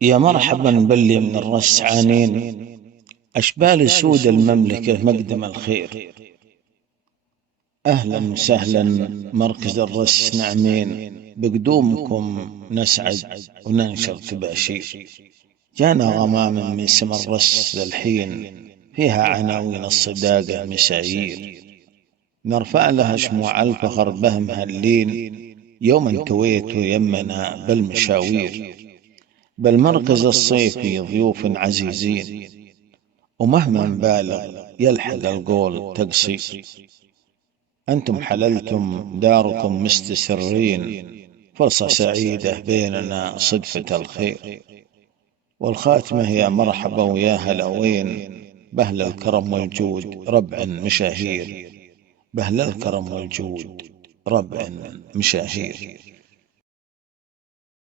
يا مرحبا باللي من الرس عانين، أشبال سود المملكة مقدم الخير. أهلا وسهلا مركز الرس نعمين، بقدومكم نسعد وننشر تباشير. جانا غمام من سما الرس الحين، فيها عناوين الصداقة مسايير، نرفع لها شموع الفخر بهم هاللين، يوم كويت يمنا بالمشاوير. بالمركز الصيفي ضيوف عزيزين، ومهما نبالغ يلحق القول تقصير. أنتم حللتم داركم مستسرين، فرصة سعيدة بيننا صدفة الخير. والخاتمة يا مرحبا ويا هلا وين، بهل الكرم والجود ربع مشاهير، بهل الكرم والجود ربع مشاهير.